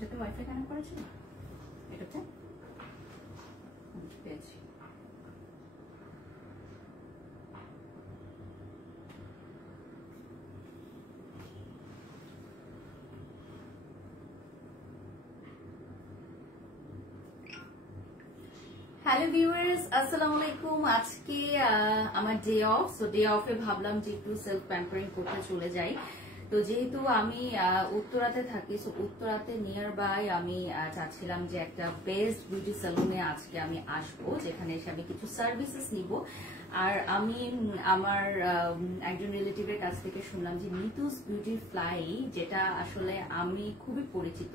যাতে wifi connect করেছিল এটাতে পেয়েছি। হ্যালো ভিউয়ার্স, আসসালামু আলাইকুম। আজকে আমার ডে অফ, সো ডে অফে ভাবলাম যে একটু সেলফ প্যাম্পারিং করতে চলে যাই। তো যেহেতু আমি উত্তরাতে থাকি, সো উত্তরাতে নিয়ার বাই আমি চাচ্ছিলাম যে একটা বেস্ট বিউটি সেলুনে আজকে আমি আসবো, যেখানে এসে আমি কিছু সার্ভিসেস নিব। আর আমি আমার একজন রিলেটিভের কাছ থেকে শুনলাম যে নিতুস বিউটি ফ্লাই, যেটা আসলে আমি খুবই পরিচিত,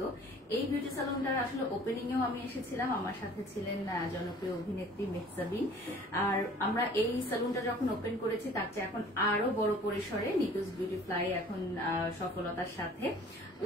এই বিউটি সালনটার আসলে ওপেনিং এও আমি এসেছিলাম। আমার সাথে ছিলেন জনপ্রিয় অভিনেত্রী মেহজাবিন। আর আমরা এই সালুনটা যখন ওপেন করেছি তার চেয়ে এখন আরো বড় পরিসরে নিতুস বিউটি ফ্লাই এখন সফলতার সাথে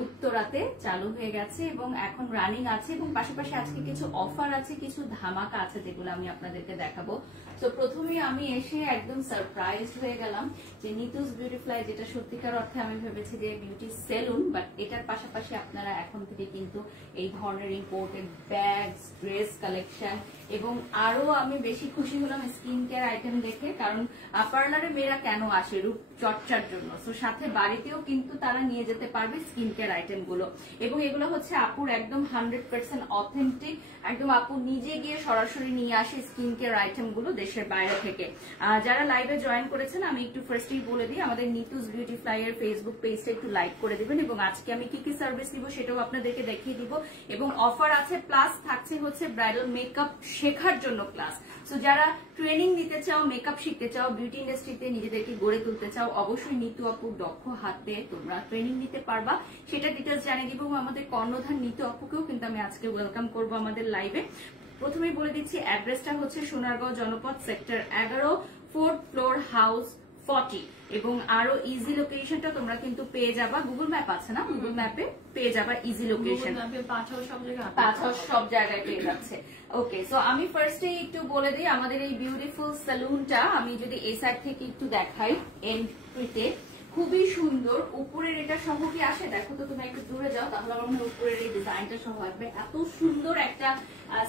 উত্তরাতে চালু হয়ে গেছে এবং এখন রানিং আছে, এবং পাশাপাশি আজকে কিছু অফার আছে, কিছু ধামাকা আছে যেগুলো আমি আপনাদেরকে দেখাবো। তো প্রথমে আমি এসে একদম সারপ্রাইজড হয়ে গেলাম যে নিতুস বিউটি ফ্লাই, যেটা সত্যিকার অর্থে আমি ভেবেছি যে বিউটি সেলুন, বাট এটার পাশাপাশি আপনারা এখন থেকে কিন্তু এই ধরনের ইম্পোর্টেড ব্যাগস, ড্রেস কালেকশন, এবং আরো আমি বেশি খুশি হলাম স্কিন কেয়ার আইটেম দেখে। কারণ পার্লারে মেয়েরা কেন আসে? রূপ চর্চার জন্য। তো সাথে বাড়িতেও কিন্তু তারা নিয়ে যেতে পারবে স্কিন কেয়ার আইটেম গুলো, এবং এগুলো হচ্ছে আপুর একদম 100% অথেন্টিক, একদম আপু নিজে গিয়ে সরাসরি নিয়ে আসে স্কিন কেয়ার আইটেম গুলো দেশের বাইরে থেকে। যারা লাইভে জয়েন করেছেন আমি একটু ফার্স্টেই বলে দিই, আমাদের নিতুস বিউটি ফ্লাই এর ফেসবুক পেজটা একটু লাইক করে দিবেন, এবং আজকে আমি কি কি সার্ভিস দিব সেটাও আপনাদেরকে দেখিয়ে দিব। এবং অফার আছে, প্লাস থাকছে হচ্ছে ব্রাইডাল মেকআপ শেখার জন্য ক্লাস। সো যারা ট্রেনিং নিতে চাও, মেকআপ শিখতে চাও, বিউটি ইন্ডাস্ট্রিতে নিজেদেরকে গড়ে তুলতে চাও, অবশ্যই নিতু আপুর দক্ষ হাতে তোমরা ট্রেনিং নিতে পারবা। সেটা ডিটেলস জানিয়ে দিব। আমাদের কর্ণধার নিতু আপুকেও কিন্তু আমি আজকে ওয়েলকাম করব আমাদের লাইভে। প্রথমেই বলে দিচ্ছি অ্যাড্রেসটা হচ্ছে সোনারগাঁও জনপদ, সেক্টর 11, 4th ফ্লোর, হাউস 40। এবং আরো ইজি লোকেশনটা তোমরা কিন্তু পেয়ে যাবা, গুগল ম্যাপ আছে না, গুগল ম্যাপে পেয়ে যাবা ইজি লোকেশন, পাঁচ সব জায়গায় পেয়ে যাচ্ছে। ওকে, সো আমি ফার্স্টে একটু বলে দিই আমাদের এই বিউটিফুল সেলুনটা। আমি যদি এই সাইড থেকে একটু দেখাই, এন্ট্রিতে খুবই সুন্দর। উপরের এটা সহ কি আসে দেখো তো, তুমি একটু দূরে যাও, তাহলে আমার মনে হয় উপরের এই ডিজাইনটা সহ আসবে। এত সুন্দর একটা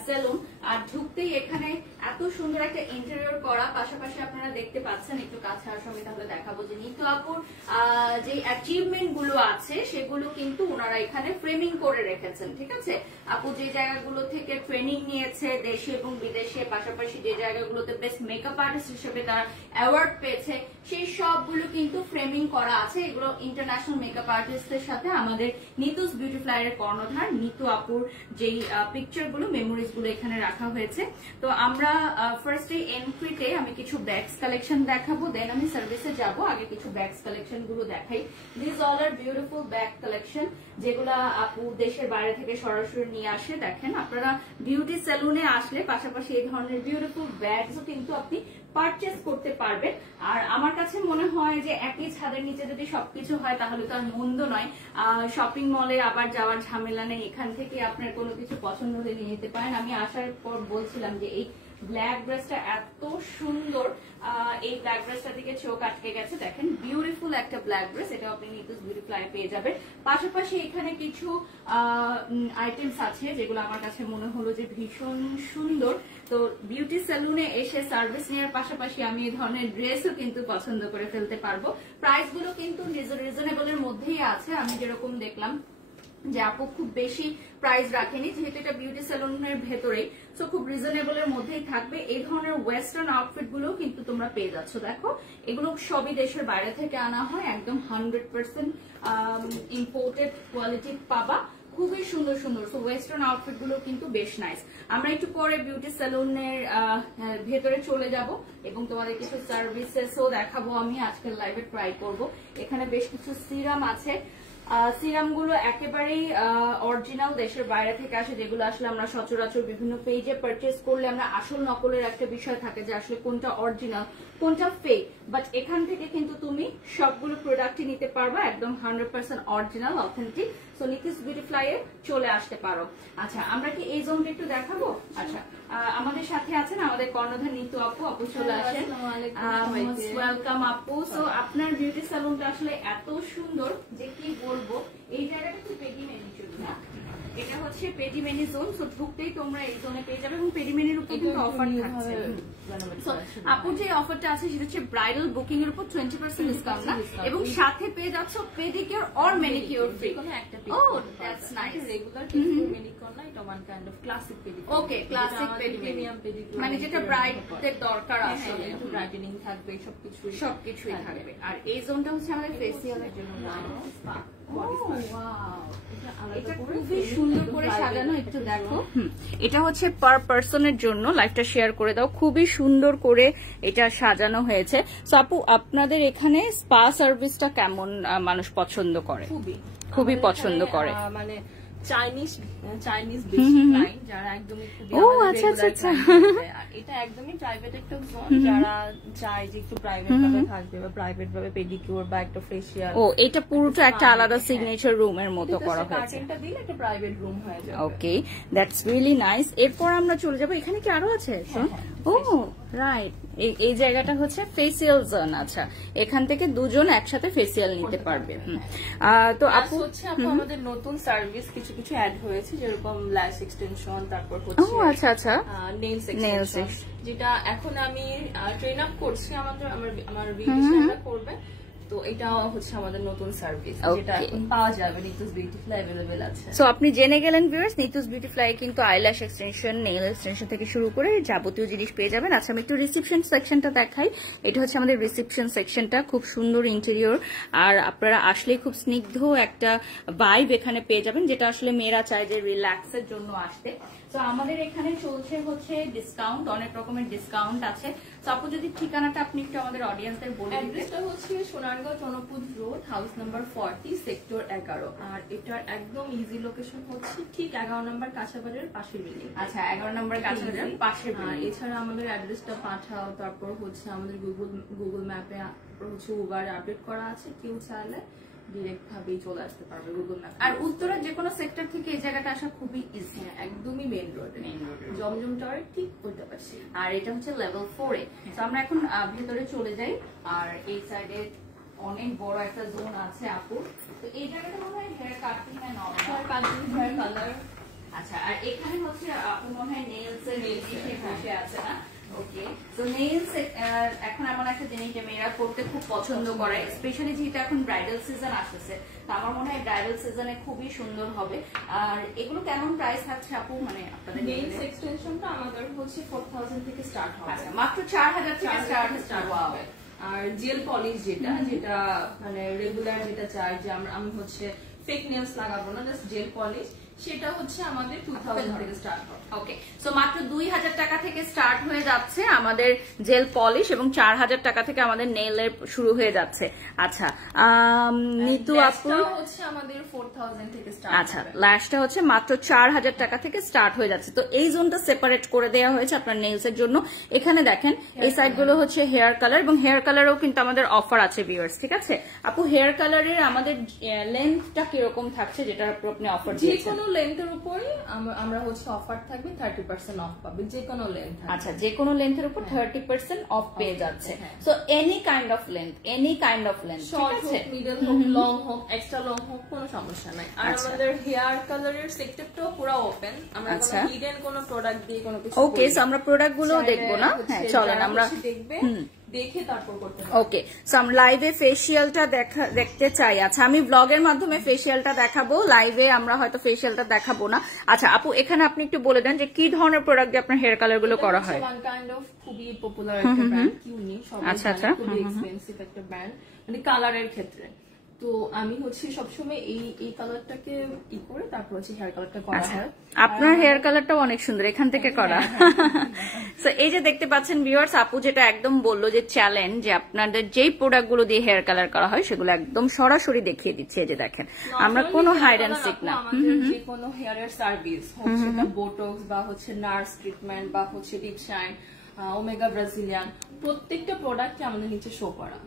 সেলুন, আর ঢুকতেই এখানে এত সুন্দর একটা ইন্টেরিয়র করা। পাশাপাশি আপনারা দেখতে পাচ্ছেন, একটু কাছে আসার সময় তাহলে দেখাবো যে নিতু আপুর যে অ্যাচিভমেন্ট গুলো আছে সেগুলো কিন্তু ওনারা এখানে ফ্রেমিং করে রেখেছেন। ঠিক আছে, আপু যে জায়গাগুলো থেকে ট্রেনিং নিয়েছে দেশে এবং বিদেশে, পাশাপাশি যে জায়গাগুলোতে বেস্ট মেকআপ আর্টিস্ট হিসেবে তারা অ্যাওয়ার্ড পেয়েছে, সেই সবগুলো কিন্তু ফ্রেমিং করা আছে। এগুলো ইন্টারন্যাশনাল মেকআপ আর্টিস্টদের সাথে আমাদের নিতুস বিউটি ফ্লাই এর কর্ণধার নিতু আপুর যেই পিকচার গুলো, মেমোরিজ গুলো এখানে রাখা হয়েছে। তো আমরা ফার্স্টে এন্ট্রিতে আমি কিছু ব্যাগস কালেকশন দেখাবো, দেন আমি সার্ভিসে যাব। আগে কিছু ব্যাগস কালেকশন গুলো দেখাই। This all are beautiful bag collection, যেগুলা আপু দেশের বাইরে থেকে সরাসরি নিয়ে আসে। দেখেন, আপনারা বিউটি সেলুনে আসলে পাশাপাশি এই ধরনের বিউটিফুল ব্যাগসও কিন্তু আপনি পারচেস করতে পারবেন। আর আমার কাছে মনে হয় যে একই ছাদের নিচে যদি সবকিছু হয় তাহলে তো আর মন্দ নয়। শপিং মলে আবার যাওয়ার ঝামেলা নেই, এখান থেকে আপনার কোনো কিছু পছন্দ হলে নিয়ে নিতে পারেন। আমি আসার পর বলছিলাম যে এই ব্ল্যাক ড্রেসটা এত সুন্দর, এই ব্ল্যাক ড্রেসটা থেকে চোখ আটকে গেছে। দেখেন, বিউটিফুল একটা ব্ল্যাক ড্রেস, এটা আপনি নিতুস বিউটি ফ্লাই পেয়ে যাবেন। পাশাপাশি এখানে কিছু আইটেমস আছে যেগুলো আমার কাছে মনে হলো যে ভীষণ সুন্দর। তো বিউটি সেলুনে এসে সার্ভিস নেওয়ার পাশাপাশি আমি এই ধরনের ড্রেসও কিন্তু পছন্দ করে ফেলতে পারবো। প্রাইস গুলো কিন্তু রিজনেবলের মধ্যেই আছে। আমি যেরকম দেখলাম যে আপু খুব বেশি প্রাইস রাখেনি, যেহেতু এটা বিউটি সেলুনের ভেতরেই, সো খুব রিজনেবলের মধ্যেই থাকবে। এই ধরনের ওয়েস্টার্ন আউটফিট গুলো কিন্তু তোমরা পেয়ে যাচ্ছ। দেখো, এগুলো সবই দেশের বাইরে থেকে আনা হয়, একদম 100% ইম্পোর্টেড কোয়ালিটি পাবা। খুবই সুন্দর সুন্দর। সো ওয়েস্টার্ন আউটফিট গুলো কিন্তু বেশ নাইস। আমরা একটু পরে বিউটি সেলুনের ভেতরে চলে যাব এবং তোমাদের কিছু সার্ভিসেসও দেখাবো। আমি আজকের লাইভে ট্রাই করব। এখানে বেশ কিছু সিরাম আছে, সিরাম গুলো একেবারেই অরিজিনাল, দেশের বাইরে থেকে আসে, যেগুলো আসলে আমরা সচরাচর বিভিন্ন পেজে পারচেস করলে আমরা আসল নকলের একটা বিষয় থাকে যে আসলে কোনটা অরিজিনাল কোনটা ফেক, বাট এখান থেকে কিন্তু তুমি সবগুলো প্রোডাক্টই নিতে পারবা একদম 100% original authentic. So Nitu's beauty fly এ চলে আসতে পারো। আচ্ছা, আমরা কি এই জোনটা একটু দেখাবো? আচ্ছা, আমাদের সাথে আছেন আমাদের কর্ণধার নিতু আপু। আপু চলে আসেন, ওয়েলকাম আপু। সো আপনার বিউটি সালুনটা আসলে এত সুন্দর যে কি বলবো। এই জায়গাটা একটু বেগি মেনে চলুন না, এটা হচ্ছে পেডিমেনি জোন, সো ঢুকতেই তোমরা এই জোনে পেয়ে যাবে এবং পেডিমেনির উপর কিন্তু অফার থাকছে। আপুর যে অফারটা আছে সেটা হচ্ছে ব্রাইডাল বুকিং এর উপর 20% ডিসকাউন্ট না, এবং সাথে পেয়ে যাচ্ছ পেডিকিউর অর ম্যানিকিউর ফ্রি। কোনো একটা ও দ্যাটস নাইস। রেগুলার ম্যানিকিউর না, এটা one kind of classic pedicure. Okay, classic pedicure মানে যেটা ব্রাইডদের দরকার আসলে, একটু ব্রাইটেনিং থাকবে, সবকিছুই থাকবে। আর এই জোনটা হচ্ছে আমাদের ফেসিয়ালের জন্য। এটা খুবই সুন্দর করে সাজানো, একটু দেখো। এটা হচ্ছে পার পার্সনের জন্য, লাইফটা শেয়ার করে দাও। খুবই সুন্দর করে এটা সাজানো হয়েছে। সো আপু, আপনাদের এখানে স্পা সার্ভিসটা কেমন মানুষ পছন্দ করে? খুবই পছন্দ করে, মানে চাইনিজ বেসড ক্লায়েন্ট যারা একদমই খুবই এটা একদমই প্রাইভেট একটা জোন, যারা চায় যে একটু প্রাইভেট ভাবে থাকবে বা প্রাইভেট ভাবে পেডিকিউর বা একটা ফেশিয়াল। ও, এটা পুরোটা একটা আলাদা সিগনেচার রুমের মতো করা হয়েছে। কার্টেনটা দিলে একটা প্রাইভেট রুম হয়ে যাবে। ওকে, দ্যাটস রিয়েলি নাইস। এরপর আমরা চলে যাব, এখানে কি আরো আছে? ও রাইট, এই জায়গাটা হচ্ছে ফেসিয়াল জোন। আচ্ছা, এখান থেকে দুজন একসাথে ফেসিয়াল নিতে পারবে। তো আপু হচ্ছে আমাদের নতুন সার্ভিস কিছু কিছু অ্যাড হয়েছে, যেরকম ল্যাশ এক্সটেনশন, তারপর হচ্ছে আচ্ছা আচ্ছা নেইলস এক্সটেনশন, যেটা এখন আমি ট্রেন আপ করছি। আমার বিউটিশিয়ানরা করবে, তো এটা হচ্ছে আমাদের নতুন সার্ভিস, যেটা এখন পাওয়া যাবে নিতুস বিউটিফুল अवेलेबल আছে। সো আপনি জেনে গেলেন ভিউয়ার্স, নিতুস বিউটিফুল কিন্তু আইল্যাশ এক্সটেনশন, নেইল এক্সটেনশন থেকে শুরু করে যাবতীয় জিনিস পেয়ে যাবেন। আচ্ছা, আমি একটু রিসেপশন সেকশনটা দেখাই। এটা হচ্ছে আমাদের রিসেপশন সেকশনটা, খুব সুন্দর ইন্টেরিয়র, আর আপনারা আসলে খুব স্নিগ্ধ একটা ভাইব এখানে পেয়ে যাবেন, যেটা আসলে মেয়েরা চায় যে রিল্যাক্সের জন্য আসতে। তো আমাদের এখানে চলছে হচ্ছে ডিসকাউন্ট, অনেক রকমের ডিসকাউন্ট আছে। তো আপু, যদি ঠিকানাটা আপনি একটু আমাদের অডিয়েন্সদের বলে দিবেন। অ্যাড্রেসটা হচ্ছে সোনারগাঁও জনপদ রোড, হাউস নাম্বার 40, সেক্টর 11। আর এটার একদম ইজি লোকেশন হচ্ছে ঠিক 11 নম্বর কাঁচাবাজারের পাশের বিল্ডিং। আচ্ছা, 11 নম্বর কাঁচাবাজারের পাশের বিল্ডিং। এছাড়া আমাদের অ্যাড্রেসটা পাঠাও, তারপর হচ্ছে আমাদের গুগল ম্যাপে হচ্ছে উবার আপডেট করা আছে, কেউ চাইলে ডিরেক্ট ভাবেই চলে আসতে পারবে গুগল ম্যাপ। আর উত্তরের যে কোনো সেক্টর থেকে এই জায়গাটা আসা খুবই ইজি, একদমই মেইন রোড, জমজম টাওয়ার ঠিক করতে পারছি। আর এটা হচ্ছে লেভেল 4 এ। তো আমরা এখন ভেতরে চলে যাই। আর এই সাইডে অনেক বড় একটা জোন আছে আপু। তো এই জায়গাটা মনে হয় hair cutting and hair cutting, hair colour. আচ্ছা, আর এখানে হচ্ছে আপু মনে হয় নেইলস এর বসে আছে না? ওকে, তো নেইলস এখন এমন একটা জিনিস যে মেয়েরা করতে খুব পছন্দ করে, স্পেশালি যেহেতু এখন ব্রাইডাল সিজন আসতেছে। তো আমার মনে হয় ব্রাইডাল সিজনে খুবই সুন্দর হবে। আর এগুলো কেমন প্রাইস থাকছে আপু? মানে আপনাদের নেইলস এক্সটেনশনটা আমাদের হচ্ছে 4000 থেকে স্টার্ট হবে। আচ্ছা, মাত্র 4000 থেকে স্টার্ট হবে। আর জেল পলিশ যেটা মানে রেগুলার যেটা চাই যে আমি হচ্ছে ফেক নেলস লাগাবো না, জাস্ট জেল পলিশ, সেটা হচ্ছে আমাদের 2000 থেকে স্টার্ট হবে। ওকে, সো মাত্র 2000 টাকা থেকে স্টার্ট হয়ে যাচ্ছে আমাদের জেল পলিশ, এবং 4000 টাকা থেকে আমাদের নেইলের শুরু হয়ে যাচ্ছে। আচ্ছা, নিতু আপু হচ্ছে আমাদের 4000 থেকে স্টার্ট। আচ্ছা, ল্যাশটা হচ্ছে মাত্র 4000 টাকা থেকে স্টার্ট হয়ে যাচ্ছে। তো এই জোনটা সেপারেট করে দেওয়া হয়েছে আপনার নেইলস এর জন্য। এখানে দেখেন এই সাইড গুলো হচ্ছে হেয়ার কালার, এবং হেয়ার কালারও কিন্তু আমাদের অফার আছে ভিউয়ার্স, ঠিক আছে আপু? হেয়ার কালারের আমাদের লেন্থটা কিরকম থাকছে, যেটা আপনি অফার দিয়েছেন? কোনো লেন্থের উপরই আমরা হচ্ছে অফার থাকবে, 30% অফ পাবে যে কোনো লেন্থ। আচ্ছা, যে কোনো লেন্থের উপর 30% অফ পেয়ে যাচ্ছে। So any kind of length, short হোক, মিডল হোক, লং হোক, এক্সট্রা লং হোক, কোনো সমস্যা নাই। আর আমাদের হেয়ার কালারের সেক্টরটাও পুরো ওপেন, আমরা কোনো হিডেন কোনো প্রোডাক্ট দিয়ে কোনো কিছু। ওকে, সো আমরা প্রোডাক্ট গুলো দেখবো না? হ্যাঁ, চলেন আমরা দেখবে, দেখে তারপর করতে হবে। ওকে, সো আমরা লাইভে ফেশিয়ালটা দেখতে চাই। আচ্ছা, আমি ব্লগের মাধ্যমে ফেশিয়ালটা দেখাবো, লাইভে আমরা হয়তো ফেশিয়ালটা দেখাবো না। আচ্ছা আপু, এখানে আপনি একটু বলে দেন যে কি ধরনের প্রোডাক্ট দিয়ে আপনার হেয়ার কালার গুলো করা হয়? ওয়ান কাইন্ড অফ খুবই পপুলার একটা ব্র্যান্ড, কিউনি, সবাই জানে, খুবই এক্সপেন্সিভ একটা ব্র্যান্ড মানে কালারের ক্ষেত্রে। তো আমি হচ্ছে সবসময় এই কালারটাকে করে তারপর হচ্ছে হেয়ার কালারটা করা হয়। আপনার হেয়ার কালারটাও অনেক সুন্দর, এখান থেকে করা। সো এই যে দেখতে পাচ্ছেন ভিউয়ার্স, আপু যেটা একদম বললো যে চ্যালেঞ্জ, যে আপনাদের যেই প্রোডাক্ট গুলো দিয়ে হেয়ার কালার করা হয় সেগুলো একদম সরাসরি দেখিয়ে দিচ্ছি। এই যে দেখেন, আমরা কোনো হাইড এন্ড সিক না, যে কোনো হেয়ারের সার্ভিস হচ্ছে বোটক্স বা হচ্ছে নার্স ট্রিটমেন্ট বা হচ্ছে ডিপ শাইন, ওমেগা ব্রাজিলিয়ান, প্রত্যেকটা প্রোডাক্টে আমাদের নিচে শো করা।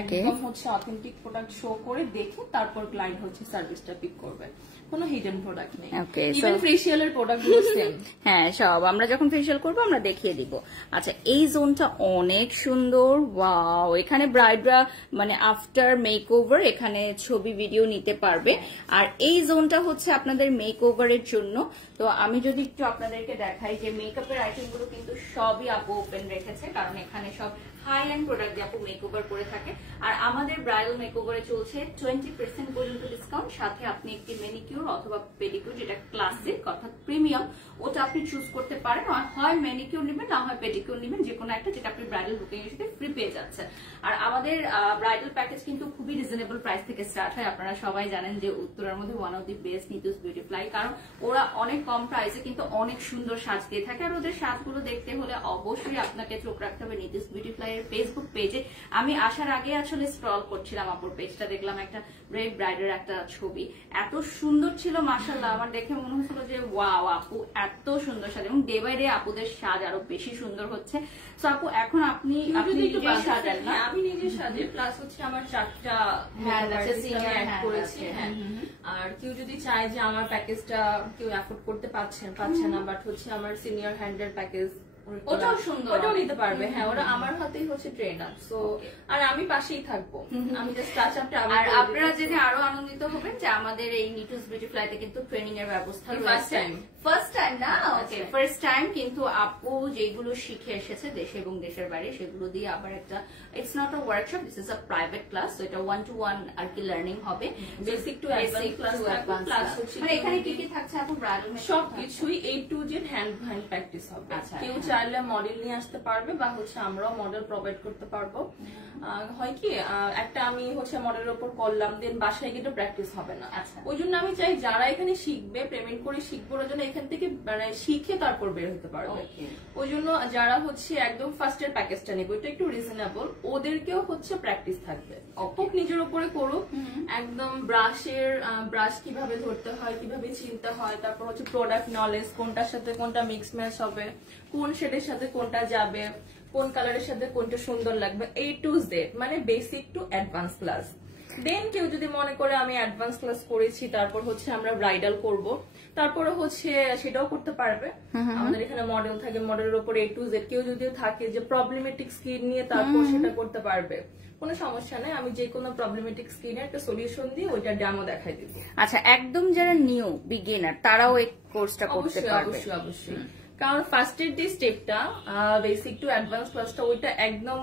একদম হচ্ছে অথেন্টিক প্রোডাক্ট শো করে দেখে তারপর ক্লায়েন্ট হচ্ছে সার্ভিসটা পিক করবে, কোনো হিডেন প্রোডাক্ট নেই। ইভেন ফেশিয়ালের প্রোডাক্টগুলো সেম। হ্যাঁ, সব আমরা যখন ফেশিয়াল করবো আমরা দেখিয়ে দিব। আচ্ছা, এই জোনটা অনেক সুন্দর, ওয়াও। এখানে ব্রাইডরা মানে আফটার মেকওভার এখানে ছবি ভিডিও নিতে পারবে। আর এই জোনটা হচ্ছে আপনাদের মেকওভারের জন্য। তো আমি যদি একটু আপনাদেরকে দেখাই যে মেকআপের আইটেমগুলো কিন্তু সবই আপু ওপেন রেখেছে, কারণ এখানে সব হাই এন্ড প্রোডাক্ট দিয়ে আপু মেকওভার করে থাকে। আর আমাদের ব্রাইডাল মেকওভারে চলছে 20% পর্যন্ত ডিসকাউন্ট, সাথে আপনি একটি ম্যানিকিউর অথবা পেডিকিউর, যেটা ক্লাসিক অর্থাৎ প্রিমিয়াম, ওটা আপনি চুজ করতে পারেন। হয় ম্যানিকিউর নেবেন, না হয় পেডিকিউর নেবেন, যে কোনো একটা, যেটা আপনি ব্রাইডাল বুকিং এর সাথে ফ্রি পেয়ে যাচ্ছে। আর আমাদের ব্রাইডাল প্যাকেজ কিন্তু খুবই রিজনেবল প্রাইস থেকে স্টার্ট হয়। আপনারা সবাই জানেন যে উত্তরার মধ্যে one of the best Nitu's beauty fly, কারণ ওরা অনেক কম প্রাইসে কিন্তু অনেক সুন্দর সাজ দিয়ে থাকে। আর ওদের সাজগুলো দেখতে হলে অবশ্যই আপনাকে চোখ রাখতে হবে নিতুস বিউটি ফ্লাই এর ফেসবুক পেজে। আমি আসার আগে আসলে স্ক্রল করছিলাম আপুর পেজটা, দেখলাম একটা রেড ব্রাইডের একটা ছবি, এত সুন্দর ছিল মাশাআল্লাহ। আমার দেখে মনে হচ্ছিল যে ওয়াও, আপু এত সুন্দর সাজ, এবং ডে বাই ডে আপুদের সাজ আরো বেশি সুন্দর হচ্ছে। তো আপু এখন আপনি নিজে সাজান না? আমি নিজে সাজে, প্লাস হচ্ছে আমার 4টা অ্যাড করেছি। হ্যাঁ, আর কেউ যদি চায় যে আমার প্যাকেজটা কেউ অ্যাফোর্ড করতে পারছে না, বাট হচ্ছে আমার সিনিয়র হ্যান্ডের প্যাকেজ, ওটাও সুন্দর, ওটাও নিতে পারবে। হ্যাঁ, ওরা আমার হাতেই হচ্ছে ট্রেন আপ। সো আর আমি পাশেই থাকবো, আমি জাস্ট টাচ আপটা। আর আপনারা জেনে আরো আনন্দিত হবেন যে আমাদের এই নিতুস বিউটি ফ্লাইতে কিন্তু ট্রেনিং এর ব্যবস্থা রয়েছে। ফার্স্ট টাইম না? ওকে, ফার্স্ট টাইম। কিন্তু আপু যেগুলো শিখে এসেছে দেশে এবং দেশের বাইরে, সেগুলো দিয়ে আবার একটা, it's not a workshop, this is a private class. So এটা 1-to-1 আর কি লার্নিং হবে, বেসিক টু অ্যাডভান্স ক্লাস থাকবে। প্লাস হচ্ছে মানে এখানে কি কি থাকছে আপু? ব্রাইডাল সবকিছুই A to Z hand practice হবে। কেউ চাইলে মডেল নিয়ে আসতে পারবে, বা হচ্ছে আমরাও মডেল প্রোভাইড করতে পারবো। হয় কি, একটা আমি হচ্ছে মডেলের উপর করলাম, দেন বাসায় গিয়ে প্র্যাকটিস হবে না। ওই জন্য আমি চাই যারা এখানে শিখবে, পেমেন্ট করে শিখবো, ওর জন্য এখান থেকে মানে শিখে তারপর বের হতে পারবে। ওই জন্য যারা হচ্ছে একদম ফার্স্টের প্যাকেজটা নেবে, ওইটা একটু রিজনেবল, ওদেরকেও হচ্ছে প্র্যাকটিস থাকবে। হোক নিজের উপরে করুক, একদম ব্রাশ কিভাবে ধরতে হয়, কিভাবে চিনতে হয়, তারপর হচ্ছে প্রোডাক্ট নলেজ, কোনটার সাথে কোনটা মিক্স ম্যাচ হবে, কোন শেডের সাথে কোনটা যাবে, কোন কালারের সাথে কোনটা সুন্দর লাগবে, A to Z, মানে বেসিক টু অ্যাডভান্স ক্লাস। দেন কেউ যদি মনে করে আমি অ্যাডভান্স ক্লাস করেছি, তারপর হচ্ছে আমরা ব্রাইডাল করব, তারপরে হচ্ছে সেটাও করতে পারবে। আমাদের এখানে মডেল থাকে, মডেলের উপর A to Z। কেউ যদি থাকে যে প্রবলেমেটিক স্কিন নিয়ে, তারপর সেটা করতে পারবে, কোনো সমস্যা নেই। আমি যে কোনো প্রবলেমেটিক স্কিনের একটা সলিউশন দিয়ে ওইটা ডেমো দেখাই দিব। আচ্ছা, একদম যারা নিউ বিগিনার তারাও এই কোর্সটা করতে পারবে? অবশ্যই। কারণ ফার্স্টের যে স্টেপটা, বেসিক টু অ্যাডভান্স ক্লাসটা, ওইটা একদম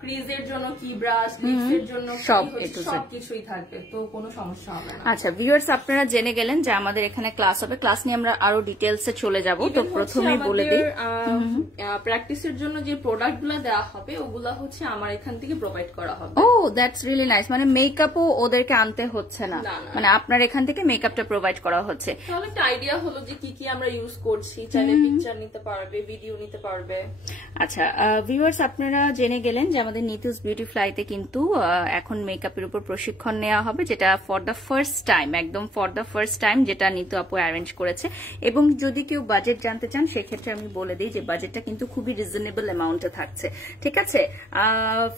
ক্রিজের জন্য কি, ব্রাশ, লিপসের জন্য সবকিছুই থাকবে, তো কোনো সমস্যা হবে না। আচ্ছা ভিউয়ার্স, আপনারা জেনে গেলেন যে আমাদের এখানে ক্লাস হবে। ক্লাস নিয়ে আমরা আরো ডিটেইলসে চলে যাব। তো প্রথমেই বলে দিই, প্র্যাকটিসের জন্য যে প্রোডাক্টগুলো দেওয়া হবে, ওগুলা হচ্ছে আমার এখান থেকে প্রোভাইড করা হবে। ও দ্যাটস রিয়েলি নাইস। মানে মেকআপও ওদেরকে আনতে হচ্ছে না, মানে আপনার এখান থেকে মেকআপটা প্রোভাইড করা হচ্ছে। তাহলে একটা আইডিয়া হলো যে কি কি আমরা ইউজ করছি, চাইলে পিকচার নিতে পারবে, ভিডিও নিতে পারবে। আচ্ছা ভিউয়ার্স, আপনারা জেনে গেলেন যে আমাদের নিতুস বিউটি ফ্লাইতে কিন্তু এখন মেকআপের উপর প্রশিক্ষণ নেওয়া হবে, যেটা ফর দ্য ফার্স্ট টাইম, একদম ফর দ্য ফার্স্ট টাইম, যেটা নিতু আপু অ্যারেঞ্জ করেছে। এবং যদি কেউ বাজেট জানতে চান, সেক্ষেত্রে আমি বলে দিই যে বাজেটটা কিন্তু খুবই রিজনেবল অ্যামাউন্টে থাকছে। ঠিক আছে,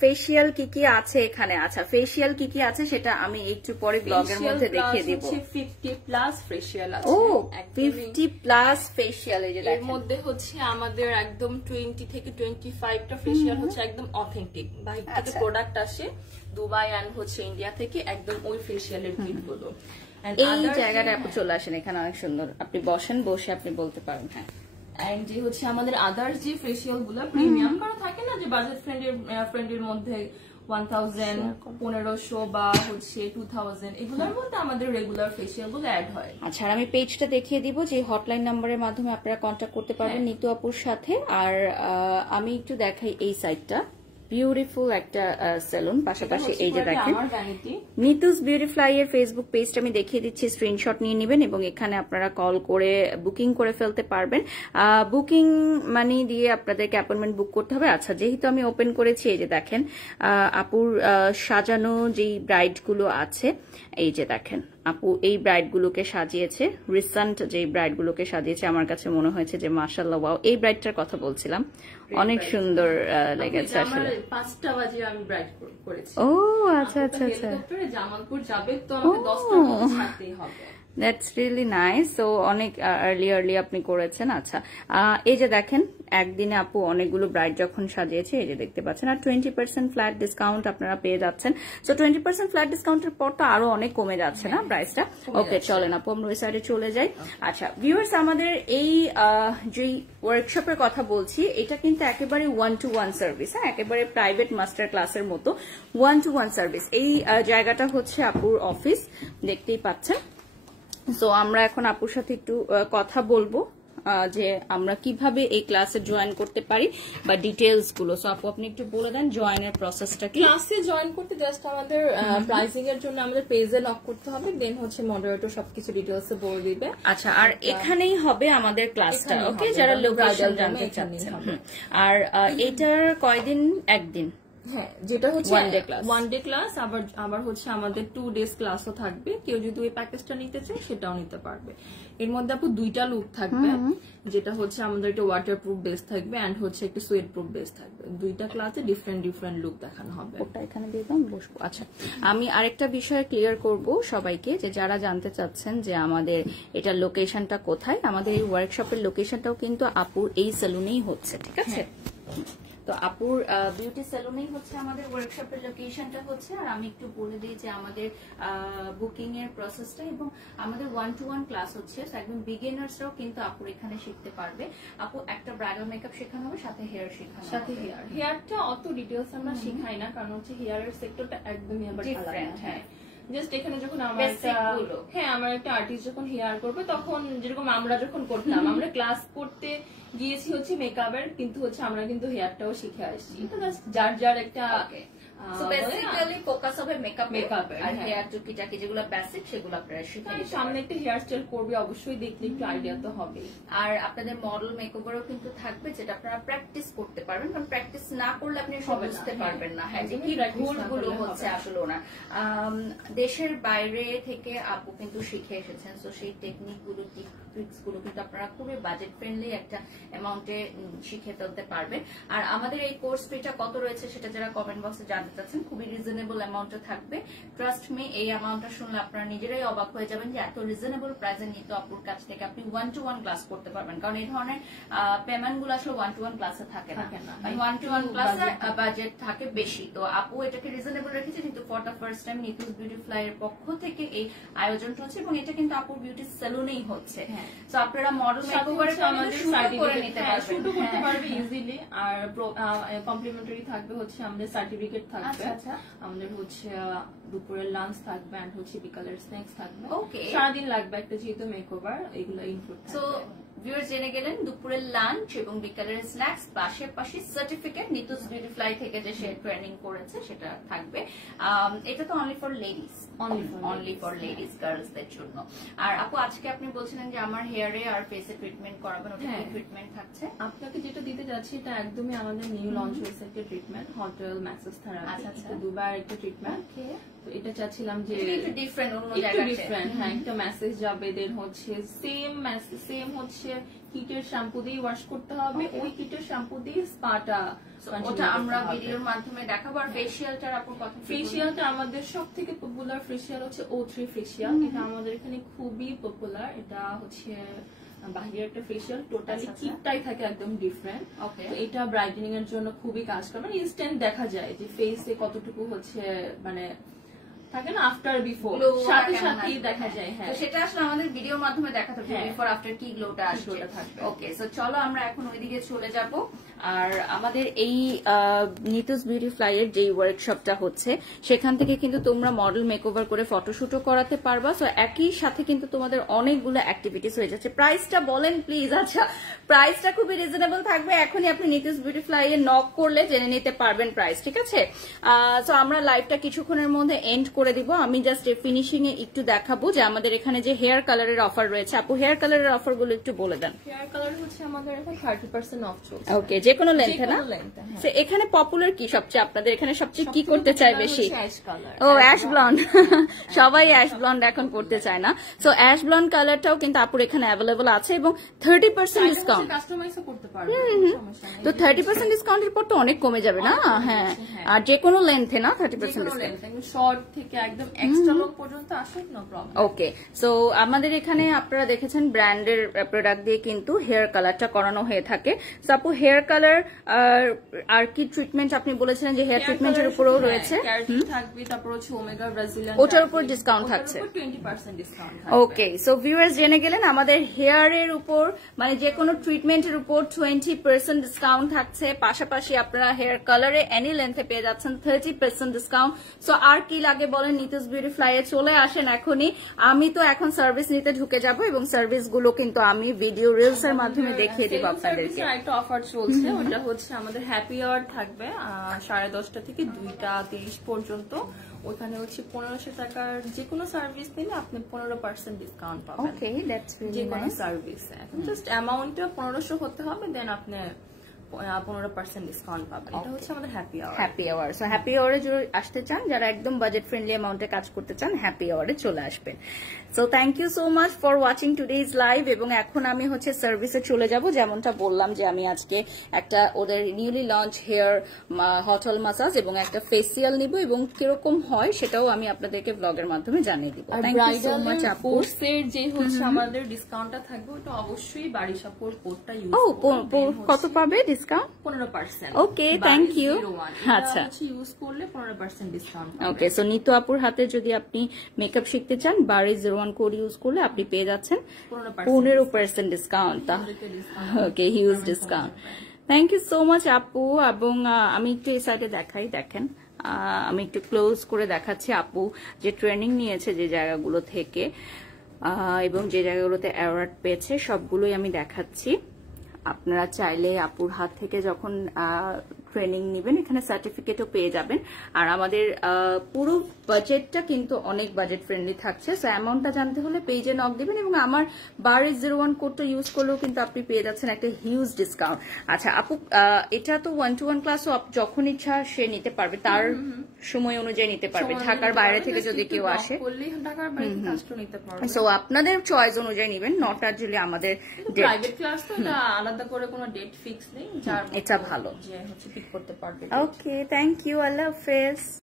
ফেসিয়াল কি কি আছে এখানে? আচ্ছা, ফেসিয়াল কি কি আছে সেটা আমি একটু পরে ব্লগের মধ্যে দেখিয়ে দিব। 50+ ফেসিয়াল আছে। ও 50+ ফেসিয়াল। এর মধ্যে হচ্ছে আমাদের একদম 20 থেকে 25টা ফেসিয়াল হচ্ছে একদম অথেন্টিক, বাইরে থেকে প্রোডাক্ট আসে, দুবাই এন্ড হচ্ছে ইন্ডিয়া থেকে, একদম ওই ফেসিয়ালের কিটগুলো। এই জায়গাটা আপনি চলে আসেন, এখানে অনেক সুন্দর, আপনি বসেন, বসে আপনি বলতে পারেন। হ্যাঁ, এন্ড যে হচ্ছে আমাদের আদার্স যে ফেসিয়াল গুলো প্রিমিয়াম, কারণ থাকে না যে বাজেট ফ্রেন্ডের মধ্যে 1000, 1500 বা হচ্ছে 2000, এগুলোর মধ্যে আমাদের রেগুলার ফেসিয়াল গুলো অ্যাড হয়। আচ্ছা, আমি পেজটা দেখিয়ে দিব যে হটলাইন নাম্বারের মাধ্যমে আপনারা কন্ট্যাক্ট করতে পারবেন নিতু আপুর সাথে। আর আমি একটু দেখাই এই সাইটটা, বিউটিফুল একটা সেলুন। পাশাপাশি এই যে দেখেন নিতুস বিউটি ফ্লাই এর ফেসবুক পেজটা আমি দেখিয়ে দিচ্ছি, স্ক্রিনশট নিয়ে নেবেন এবং এখানে আপনারা কল করে বুকিং করে ফেলতে পারবেন। বুকিং মানি দিয়ে আপনাদেরকে অ্যাপয়েন্টমেন্ট বুক করতে হবে। আচ্ছা, যেহেতু আমি ওপেন করেছি, এই যে দেখেন আপুর সাজানো যেই ব্রাইড গুলো আছে, এই যে দেখেন আপু এই ব্রাইড গুলোকে সাজিয়েছে, রিসেন্ট যে ব্রাইড গুলোকে সাজিয়েছে, আমার কাছে মনে হয়েছে যে মাশাআল্লাহ ওয়াও। এই ব্রাইডটার কথা বলছিলাম, অনেক সুন্দর লেগেছে আসলে। 5টা বাজে আমি ব্রাইড করেছি। ও আচ্ছা আচ্ছা আচ্ছা, জামালপুর যাবে তো আমাকে 10টার মধ্যে ছাড়তেই হবে। That's really nice. সো অনেক আর্লি আপনি করেছেন। আচ্ছা, এই যে দেখেন একদিনে আপু অনেকগুলো ব্রাইড যখন সাজিয়েছে, এই যে দেখতে পাচ্ছেন, আর 20% ফ্ল্যাট ডিসকাউন্ট আপনারা পেয়ে যাচ্ছেন। সো 20% ফ্ল্যাট ডিসকাউন্টের পর তো আরো অনেক কমে যাচ্ছে না প্রাইসটা? ওকে, চলেন আপু আমরা ওই সাইডে চলে যাই। আচ্ছা ভিউয়ার্স, আমাদের এই যে ওয়ার্কশপের কথা বলছি, এটা কিন্তু একেবারে 1-to-1 সার্ভিস, হ্যাঁ, একেবারে প্রাইভেট মাস্টার ক্লাসের মতো 1-to-1 সার্ভিস। এই জায়গাটা হচ্ছে আপুর অফিস, দেখতেই পাচ্ছেন। সো আমরা এখন আপুর সাথে একটু কথা বলবো যে আমরা কিভাবে এই ক্লাসে জয়েন করতে পারি বা ডিটেইলস গুলো। সো আপু আপনি একটু বলে দেন জয়েনের প্রসেসটা কি। ক্লাসে জয়েন করতে জাস্ট আমাদের প্রাইসিং এর জন্য আমাদের পেজে লক করতে হবে, দেন হচ্ছে মডারেটর সবকিছু ডিটেইলসে বলে দিবে। আচ্ছা, আর এখানেই হবে আমাদের ক্লাসটা, ওকে, যারা লোকেশন জানতে চাচ্ছেন। আর এটার কয়দিন? একদিন, হ্যাঁ, যেটা হচ্ছে ওয়ান ডে ক্লাস, আবার হচ্ছে আমাদের 2 days ক্লাসও থাকবে। কেউ যদি ওই প্যাকেজটা নিতে চায় সেটাও নিতে পারবে। এর মধ্যে আপু 2টা লুক থাকবে, যেটা হচ্ছে আমাদের একটা ওয়াটারপ্রুফ বেস থাকবে এন্ড হচ্ছে একটা সুয়েট প্রুফ বেস থাকবে। 2টা ক্লাসে ডিফারেন্ট লুক দেখানো হবে। ওটা এখানে দিয়ে দাম বসবো। আচ্ছা, আমি আরেকটা বিষয় ক্লিয়ার করব সবাইকে, যে যারা জানতে চাচ্ছেন যে আমাদের এটা লোকেশনটা কোথায়, আমাদের এই ওয়ার্কশপের লোকেশনটাও কিন্তু আপুর এই সেলুনেই হচ্ছে, ঠিক আছে? তো আপুর বিউটি সেলুনেই হচ্ছে আমাদের ওয়ার্কশপের লোকেশনটা হচ্ছে। আর আমি একটু বলে দিই যে আমাদের বুকিং এর প্রসেসটা, এবং আমাদের 1-to-1 ক্লাস হচ্ছে। একদম বিগিনার্সরাও কিন্তু আপুর এখানে শিখতে পারবে। আপু একটা ব্রাইডাল মেকআপ শেখানো হবে, সাথে হেয়ার শেখানো হবে। সাথে হেয়ারটা অত ডিটেইলস আমরা শেখাই না, কারণ হচ্ছে হেয়ারের সেক্টরটা একদমই আবার ডিফারেন্ট। হ্যাঁ, জাস্ট এখানে যখন আমার একটা আর্টিস্ট যখন হেয়ার করবে, তখন যেরকম আমরা যখন করতাম, আমরা ক্লাস করতে গিয়েছি হচ্ছে মেকআপের, কিন্তু হচ্ছে আমরা কিন্তু হেয়ারটাও শিখে আসছি। এটা জাস্ট যার একটা বেসিক্যালি ফোকাস হবে মেকআপের, আর হেয়ার টুকিটাকি যেগুলো বেসিক সেগুলো আপনারা শিখে নিতে। সামনে একটা হেয়ার স্টাইল করবে, অবশ্যই দেখলে একটু আইডিয়া তো হবে। আর আপনাদের মডেল মেকওভারও কিন্তু থাকবে, যেটা আপনারা প্র্যাকটিস করতে পারবেন, কারণ প্র্যাকটিস না করলে আপনি সব বুঝতে পারবেন না। হ্যাঁ, যে কি ভুলগুলো হচ্ছে আসলে ওনার। দেশের বাইরে থেকে আপু কিন্তু শিখে এসেছেন, তো সেই টেকনিক গুলো, ট্রিক্স গুলো কিন্তু আপনারা খুবই বাজেট ফ্রেন্ডলি একটা অ্যামাউন্টে শিখে ফেলতে পারবেন। আর আমাদের এই কোর্স ফিটা কত রয়েছে সেটা যারা কমেন্ট বক্সে জানতে চাচ্ছেন, খুবই রিজনেবল অ্যামাউন্টে থাকবে। ট্রাস্ট মি, এই অ্যামাউন্টটা শুনলে আপনারা নিজেরাই অবাক হয়ে যাবেন যে এত রিজনেবল প্রাইসে নিত আপুর কাছ থেকে আপনি 1-to-1 ক্লাস করতে পারবেন। কারণ এই ধরনের পেমেন্ট গুলো আসলে 1-to-1 ক্লাসে থাকে না, 1-to-1 ক্লাসে বাজেট থাকে বেশি। তো আপু এটাকে রিজনেবল রেখেছে, কিন্তু for the first time Nitu's beauty fly এর পক্ষ থেকে এই আয়োজনটা হচ্ছে, এবং এটা কিন্তু আপুর বিউটি সেলুনেই হচ্ছে। তো আপনারা মডেল মেকওভারে শুরু করতে পারবে ইজিলি। আর কমপ্লিমেন্টারি থাকবে হচ্ছে আমাদের সার্টিফিকেট থাকবে, আমাদের হচ্ছে দুপুরের লাঞ্চ থাকবে, এন্ড হচ্ছে বিকালের স্ন্যাক্স থাকবে। ওকে, সারাদিন লাগবে একটা যেহেতু মেকওভার, এগুলো ইনক্লুড থাকবে। ভিউয়ার্স জেনে গেলেন দুপুরের লাঞ্চ এবং বিকালের স্ন্যাক্স, পাশাপাশি সার্টিফিকেট নিতুস বিউটি ফ্লাই থেকে যে সে ট্রেনিং করেছে সেটা থাকবে। এটা তো only for ladies, only for ladies গার্লসদের জন্য। আর আপু আজকে আপনি বলছিলেন যে আমার হেয়ারে আর ফেসে ট্রিটমেন্ট করাবেন, ওটা কি ট্রিটমেন্ট থাকছে? আপনাকে যেটা দিতে যাচ্ছি এটা একদমই আমাদের নিউ লঞ্চ হয়েছে একটা treatment, hot oil massage therapy. আচ্ছা, দুবার একটা ট্রিটমেন্ট। তো এটা চাচ্ছিলাম যে একটু ডিফারেন্ট, অন্য জায়গায় ডিফারেন্ট। হ্যাঁ, একটা মেসেজ যাবে, দেন হচ্ছে সেম হচ্ছে কিটের শ্যাম্পু দিয়ে ওয়াশ করতে হবে, ওই কিটের শ্যাম্পু দিয়ে স্পাটা, ওটা আমরা ভিডিওর মাধ্যমে দেখাবো। আর ফেশিয়ালটার আপুর কথা, ফেশিয়ালটা আমাদের সবথেকে পপুলার ফেশিয়াল হচ্ছে O3 ফেশিয়াল। এটা আমাদের এখানে খুবই পপুলার। এটা হচ্ছে বাহিরের একটা ফেশিয়াল, টোটালি কিটটাই থাকে একদম ডিফারেন্ট। এটা ব্রাইটেনিং এর জন্য খুবই কাজ করে, মানে ইনস্ট্যান্ট দেখা যায় যে ফেসে কতটুকু হচ্ছে, মানে থাকে না আফটার বিফোর, সাথে সাথেই দেখা যায়। হ্যাঁ, সেটা আসলে আমাদের ভিডিওর মাধ্যমে দেখাতে হবে বিফোর আফটার কি গ্লোটা আসবে। ওকে, সো চলো আমরা এখন ওইদিকে চলে যাব। আর আমাদের এই নিতুস বিউটি ফ্লাই এর যে ওয়ার্কশপটা হচ্ছে, সেখান থেকে কিন্তু তোমরা মডেল মেকওভার করে ফটোশুটও করাতে পারবা। সো একই সাথে কিন্তু তোমাদের অনেকগুলো অ্যাক্টিভিটিস হয়ে যাচ্ছে। প্রাইসটা বলেন প্লিজ। আচ্ছা, প্রাইসটা খুবই রিজনেবল থাকবে, এখনই আপনি নিতুস বিউটি ফ্লাই এ নক করলে জেনে নিতে পারবেন প্রাইস, ঠিক আছে? সো আমরা লাইভটা কিছুক্ষণের মধ্যে এন্ড করে দিব। আমি জাস্ট ফিনিশিং এ একটু দেখাবো যে আমাদের এখানে যে হেয়ার কালারের অফার রয়েছে। আপু হেয়ার কালারের অফার গুলো একটু বলে দেন। হেয়ার কালার হচ্ছে আমাদের এখন 30% অফ চলছে। ওকে, যে কোনো লেন্থে না? এখানে পপুলার কি সবচেয়ে, আপনাদের এখানে সবচেয়ে কি করতে চায় বেশি? ও অ্যাশ ব্লন্ড, সবাই অ্যাশ ব্লন্ড এখন করতে চায় না। সো অ্যাশ ব্লন্ড কালারটাও কিন্তু আপুর এখানে অ্যাভেলেবল আছে এবং 30% ডিসকাউন্ট। তো 30% ডিসকাউন্টের পর তো অনেক কমে যাবে না? হ্যাঁ, আর যে কোনো লেন্থে না 30% ডিসকাউন্ট, শর্ট থেকে একদম এক্সট্রা লং পর্যন্ত আসে, নো প্রবলেম। ওকে, সো আমাদের এখানে আপনারা দেখেছেন ব্র্যান্ডের প্রোডাক্ট দিয়ে কিন্তু হেয়ার কালারটা করানো হয়ে থাকে। সো আপু হেয়ার কালার আর কি ট্রিটমেন্ট আপনি বলেছিলেন যে হেয়ার ট্রিটমেন্টের উপরেও রয়েছে, থাকবে, তারপর হচ্ছে ওমেগা ব্রাজিলিয়ান, ওটার উপর ডিসকাউন্ট থাকছে 20% ডিসকাউন্ট। ওকে, সো ভিউয়ার্স জেনে গেলেন আমাদের হেয়ারের উপর মানে যে কোনো ট্রিটমেন্টের উপর 20% ডিসকাউন্ট থাকছে। পাশাপাশি আপনারা হেয়ার কালারে এনি লেন্থে পেয়ে যাচ্ছেন 30% ডিসকাউন্ট। সো আর কি লাগে বলেন, নিতুস বিউটি ফ্লাইয়ে চলে আসেন এখনই। আমি তো এখন সার্ভিস নিতে ঢুকে যাব এবং সার্ভিস গুলো কিন্তু আমি ভিডিও রিলস এর মাধ্যমে দেখিয়ে দেব আপনাদেরকে। একটা অফার চলছে, ওটা হচ্ছে আমাদের হ্যাপি আওয়ার থাকবে 10:30 থেকে 2:30 পর্যন্ত। ওখানে হচ্ছে 1500 টাকার যে কোনো সার্ভিস নিলে আপনি 15% ডিসকাউন্ট পাবেন। ওকে, দ্যাটস রিয়েলি যে কোনো নাইস। সার্ভিস এখন জাস্ট অ্যামাউন্টটা 1500 হতে হবে, দেন আপনি 15% ডিসকাউন্ট পাবেন। এটা হচ্ছে আমাদের happy hour. Happy hour, so happy আওয়ারে যদি আসতে চান, যারা একদম বাজেট ফ্রেন্ডলি অ্যামাউন্টে কাজ করতে চান, হ্যাপি আওয়ারে চলে আসবেন। So thank you so much for watching today's live. এবং এখন আমি হচ্ছে সার্ভিসে চলে যাব, যেমনটা বললাম যে আমি আজকে একটা ওদের newly launch hair hot oil massage এবং একটা ফেসিয়াল নিব এবং কিরকম হয় সেটাও আমি আপনাদেরকে ব্লগের মাধ্যমে জানিয়ে দিব। থ্যাংক ইউ সো মাচ আপু। কোর্সের যে হচ্ছে আমাদের ডিসকাউন্টটা থাকবে, ওটা অবশ্যই বাড়ি সাপোর্ট কোডটা ইউজ ও করবেন। কত পাবে ডিসকাউন্ট? 15%। Okay, thank you. আচ্ছা, ইউজ করলে 15% ডিসকাউন্ট। ওকে, সো নিতু আপুর হাতে যদি আপনি মেকআপ শিখতে চান, বাড়ি 01 কোড ইউজ করলে আপনি পেয়ে যাচ্ছেন 15% discount. Okay, huge discount. Thank you so much আপু। এবং আমি একটু এই সাইডে দেখাই, দেখেন আমি একটু ক্লোজ করে দেখাচ্ছি আপু যে ট্রেনিং নিয়েছে যে জায়গাগুলো থেকে এবং যে জায়গাগুলোতে অ্যাওয়ার্ড পেয়েছে সবগুলোই আমি দেখাচ্ছি। আপনারা চাইলে আপুর হাত থেকে যখন ট্রেনিং নেবেন এখানে সার্টিফিকেটও পেয়ে যাবেন। আর আমাদের পুরো বাজেটটা কিন্তু অনেক বাজেট ফ্রেন্ডলি থাকছে। সো অ্যামাউন্টটা জানতে হলে পেজে নক দিবেন এবং আমার বারে 01 কোডটা ইউজ করলেও কিন্তু আপনি পেয়ে যাচ্ছেন একটা হিউজ ডিসকাউন্ট। আচ্ছা আপু, এটা তো 1-to-1 ক্লাসও যখন ইচ্ছা সে নিতে পারবে, তার সময় অনুযায়ী নিতে পারবে, ঢাকার বাইরে থেকে যদি কেউ আসে। সো আপনাদের চয়েস অনুযায়ী নিবেন, নট অ্যাকচুয়ালি আমাদের প্রাইভেট ক্লাস তো এটা আলাদা করে কোনো ডেট ফিক্স নেই, এটা ভালো। যে হচ্ছে পিক করতে পারবে। ওকে, থ্যাংক ইউ, আল্লাহ হাফেজ।